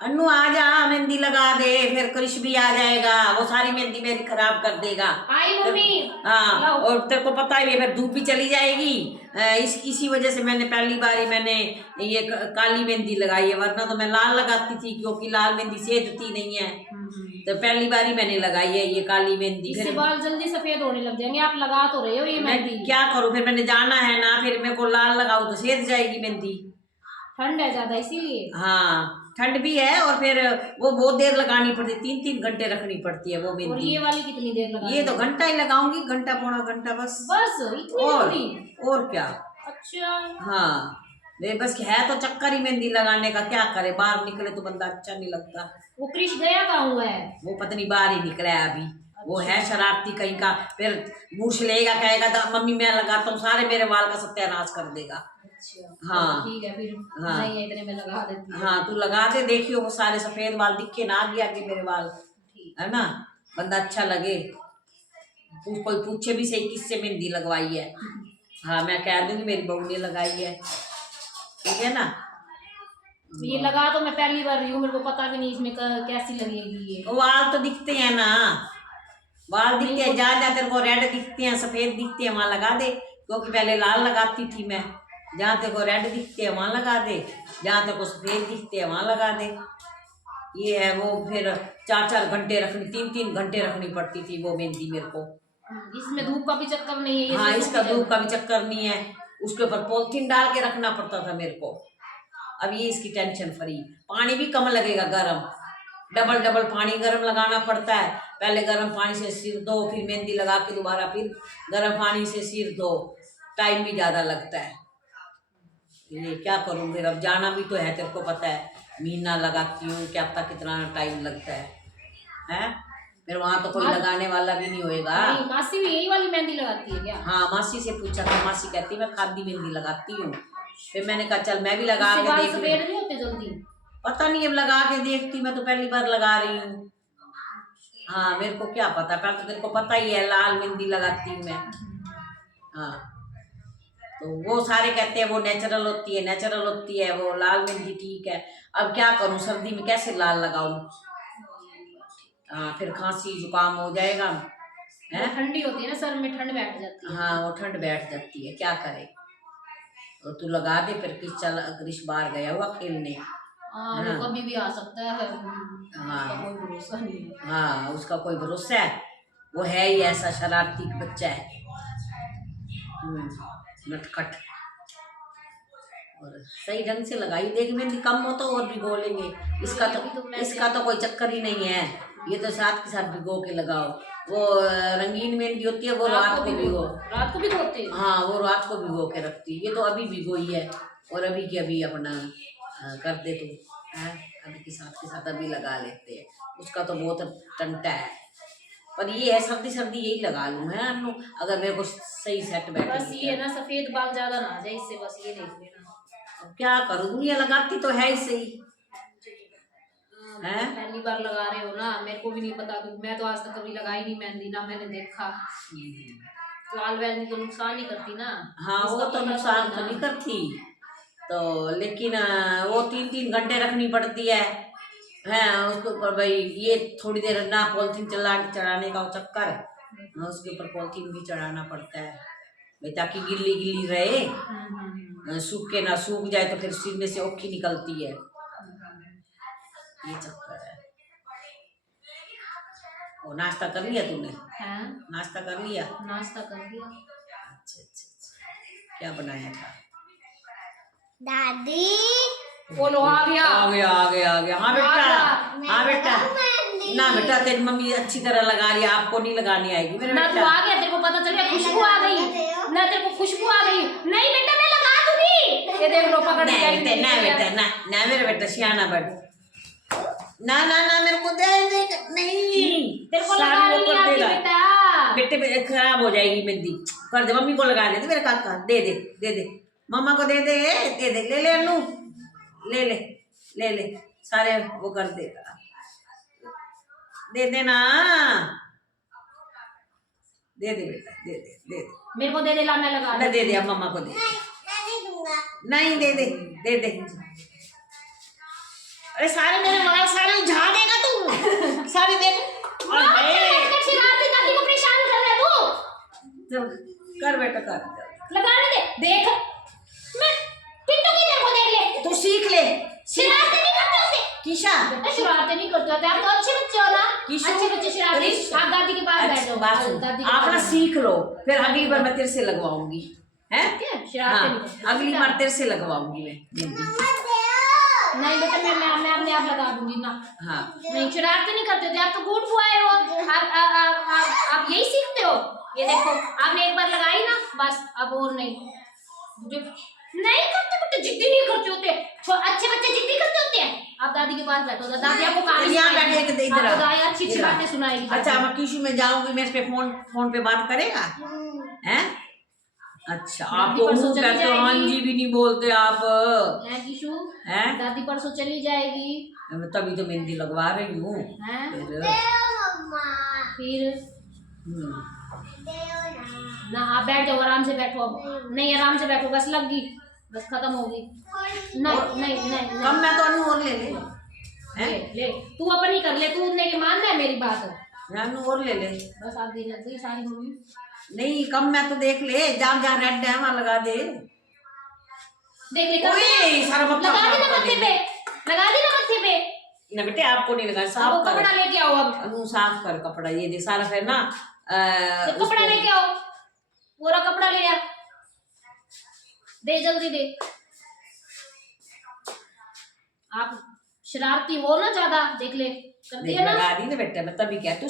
अन्नू आ जा, मेहंदी लगा दे, फिर कृष भी आ जाएगा, वो सारी मेहंदी मेरी खराब कर देगा। आई मम्मी। हाँ, और तेरे को पता ही है फिर धूप भी चली जाएगी। इसी वजह से मैंने पहली बार ही मैंने ये काली मेहंदी लगाई है, वरना तो मैं लाल लगाती थी, क्योंकि लाल मेहंदी सेजती नहीं है। तो पहली बार ही मैंने लगाई है ये काली मेहंदी। इससे बाल जल्दी सफेद होने लग जाएंगे। आप लगा तो रहे हो ये मेहंदी। क्या करूँ, फिर मैंने जाना है ना, फिर मेरे को लाल लगाऊं तो सेज जाएगी मेहंदी। ठंड है ज्यादा इसीलिए। हाँ, ठंड भी है, और फिर वो बहुत देर लगानी पड़ती है, 3-3 घंटे रखनी पड़ती है वो मेहंदी। और ये वाली कितनी देर लगानी? ये तो घंटा ही लगाऊंगी, घंटा पौना घंटा बस। इतनी और क्या। अच्छा। हाँ, बस है तो चक्कर ही मेहंदी लगाने का, क्या करे, बाहर निकले तो बंदा अच्छा नहीं लगता। वो कृष गया कहाँ हुआ है? वो पत्नी बाहर ही निकला है अभी। अच्छा। वो है शरारती कहीं का, फिर मूछ लेगा, कहेगा मम्मी मैं लगाता हूँ, सारे मेरे बाल का सत्यानाश कर देगा। अच्छा। हाँ ठीक है फिर। हाँ, नहीं इतने में लगा देती हूँ। हाँ तू लगा दे, देखियो वो सारे सफेद बाल दिखे ना, आगे आगे मेरे बाल, है ना, बंदा अच्छा लगे। कोई पूछे भी सही किससे मेहंदी लगवाई है। हाँ, मैं कह दूंगी मेरी बहू ने लगाई है, ठीक है ना। ये लगा तो मैं पहली बार रही हूँ, मेरे को पता भी नहीं इसमें कैसी लगेगी ये। बाल तो दिखते हैं ना, बाल दिखते हैं, जहाँ जहाँ तेरे को रेड दिखते हैं, सफेद दिखते हैं, वहां लगा दे, क्योंकि पहले लाल लगाती थी मैं। जहाँ तेरे को रेड दिखते हैं वहां लगा दे, जहाँ तेरे को सफेद दिखते हैं वहां लगा दे। ये है वो, फिर 4-4 घंटे रखनी, 3-3 घंटे रखनी पड़ती थी वो मेहंदी मेरे को। इसमें धूप का भी चक्कर नहीं है। हाँ, इसका धूप का भी चक्कर नहीं है, उसके ऊपर पॉलिथीन डाल के रखना पड़ता था मेरे को। अब ये इसकी टेंशन फ्री, पानी भी कम लगेगा, गरम, डबल पानी गरम लगाना पड़ता है। पहले गरम पानी से सिर धो, फिर मेहंदी लगा के दोबारा फिर गरम पानी से सिर धो, टाइम भी ज़्यादा लगता है। ये क्या करूँ फिर, अब जाना भी तो है, तेरे को पता है, महीना लगाती हूँ, क्या पता कितना टाइम लगता है? फिर वहाँ तो कोई लगाने वाला भी नहीं होएगा। मासी भी यही वाली मेहंदी लगाती है क्या? हाँ, मासी से पूछा था, मासी कहती मैं खादी मेहंदी लगाती हूँ। फिर मैंने कहा चल मैं भी लगा के देख, सफेद नहीं होते जल्दी? पता नहीं, अब लगा के देखती, मैं तो पहली बार लगा रही हूँ। हाँ, मेरे को क्या पता, पहले तो तेरे को पता ही है लाल मेहंदी लगाती हूँ मैं। हाँ, तो वो सारे कहते हैं वो नेचुरल होती है, नेचुरल होती है, वो लाल मेहंदी ठीक है। अब क्या करूँ, सर्दी में कैसे लाल लगाऊं? हाँ, फिर खांसी जुकाम हो जाएगा, है? ठंडी होती है ना, सर में ठंड बैठ जाती है। हाँ, वो ठंड बैठ जाती है, क्या करे। तो तू लगा दे फिर, किस चल कृष बाहर गया हुआ खेलने। हाँ, वो कभी भी आ सकता है। हाँ, कोई भरोसा नहीं है। हाँ, उसका कोई भरोसा है, वो है ही ऐसा शरारती बच्चा है, नटखट। और सही ढंग से लगाई, देख मेहंदी कम हो तो और भिगो लेंगे, इसका तो कोई चक्कर ही नहीं है। ये तो साथ के साथ भिगो के लगाओ। वो रंगीन मेहंदी होती है, वो रात को भिगोते। हाँ, वो रात को भिगो के रखती है। ये तो अभी भिगोई है, और अभी की अभी अपना कर दे तू, है अभी के साथ अभी लगा लेते हैं। उसका तो बहुत टंटा है, पर ये है सर्दी सर्दी यही लगा लूँ, है अन्नू, अगर मेरे को सही सेट बैठे। बस ये ना, सफेद बाल ज्यादा ना आ जाए इससे, बस ये देख लेना। क्या करूँ, दुनिया लगाती तो है ही सही है। पहली बार लगा रहे हो ना, मेरे को भी नहीं पता, क्योंकि मैं तो आज तक कभी लगाई नहीं मेहंदी, ना मैंने देखा। लाल मेहंदी तो नुकसान ही करती ना। हाँ, वो तो नुकसान तो नहीं करती, तो लेकिन वो 3-3 घंटे रखनी पड़ती है उसके ऊपर भाई। ये थोड़ी देर ना पॉलिथीन चढ़ाने का चक्कर है, उसके ऊपर पॉलिथीन भी चढ़ाना पड़ता है भाई, ताकि गिल्ली गिल्ली रहे, सूखे ना, सूख जाए तो फिर सिर में से ओखी निकलती है, ये चक्कर है। और नाश्ता कर लिया तूने? नाश्ता कर लिया? नाश्ता कर लिया। अच्छा, क्या बनाया था? दादी बोलो। आ गया। हाँ बेटा, ना बेटा, तेरी मम्मी अच्छी तरह लगा रही है, आपको नहीं लगानी आएगी मेरे ना। तू आ गया, तेरे को पता चल गया, खुशबू आ गई ना, तेरे को खुशबू आ गई। नहीं बेटा, मैं लगा दूंगी। ये देख लो, पकड़ ना बेटा, ना मेरा बेटा सियाना बड़, ना मेरे को दे नहीं, तेरे को लगानी नहीं आती बेटा। बेटे खराब हो जाएगी मेहंदी, कर दे, मम्मी को लगा दे मेरे काका, दे मम्मा को दे दे, ले ले अन्नू, ले सारे वो कर देगा, दे देना, दे बेटा, दे मेरे को दे दे, ला मैं लगा दे, दे अब मम्मा को दे, नहीं दे दे, अरे सारे मेरे वाल सारे उझा देगा तू। सारे देख। शरारती दादी को परेशान कर रहा है तू। कर बेटा कर। लगाने दे। देख मैं टिट्टू की देखो, देख ले तू सीख ले। शरारतें नहीं करते होते किशा बेटा, शरारतें नहीं करते होते आप तो अच्छे बच्चे हो ना। किशो, अच्छे बच्चे शरारती। आप दादी के पास बैठ अच्छा, जाओ। बात सुन, दादी के आप पास ना बैठ सीख लो, फिर अगली बार मैं तेरे से लगवाऊंगी हैं। जाओ। ठीक है, शरारतें नहीं हाँ, करते। अगली बार तेरे से लगवाऊंगी मैं मेहंदी। नहीं बेटा, मैं अपने आप लगा दूंगी ना। हाँ नहीं, शरारतें नहीं करते थे आप तो गुड बॉय हो। आप यही सीखते हो। ये देखो आपने एक बार लगाई ना, बस अब और नहीं। नहीं करते बेटे, जिद्दी नहीं करते होते। अच्छे बच्चे जिद्दी करते होते हैं। आप दादी के पास बैठो, दादी आपको कहानी यहाँ सुनाएगी। बैठे के इधर आपको दादी अच्छी इधर आ। बातें सुनाएगी। अच्छा मैं किशु में जाऊंगी, मेरे पे फोन पे बात करेगा हैं। अच्छा आप दादी तो परसों मुंह चली कहते हो, हाँ जाएगी। जी भी नहीं बोलते आप हैं किशु, हैं। दादी परसों चली जाएगी। मैं तभी तो मेहंदी लगवा रही हूँ। फिर ना आप बैठ जाओ, आराम से बैठो। अब नहीं, आराम से बैठो, बस लग गई, बस खत्म हो गई। नहीं नहीं नहीं कम मैं तो अनु और ले ले ले ले, तू अपनी कर ले, तू नहीं मानना है मेरी बात। मैं अनु और ले ले। बस आप दे लग गई सारी मम्मी। नहीं कम मैं तो देख ले, जहाँ जहाँ रेड है वहाँ लगा दे। देख ले ओए, सारा मक्खन लगा दी ना साफ कर मत्थे दे। पे, लगा दी ना मत्थे पे। ना बेटे आपको नहीं लगा, अब साफ वो कर। कपड़ा लेके आओ। अब अनु साफ कर कपड़ा, ये दे सारा फिर ना तो कपड़ा लेके आओ, पूरा कपड़ा ले आ, दे जल्दी दे। आप शरारती हो ना ज्यादा, देख ले करती है ना। लगा दी ना बेटा, मैं तभी क्या तू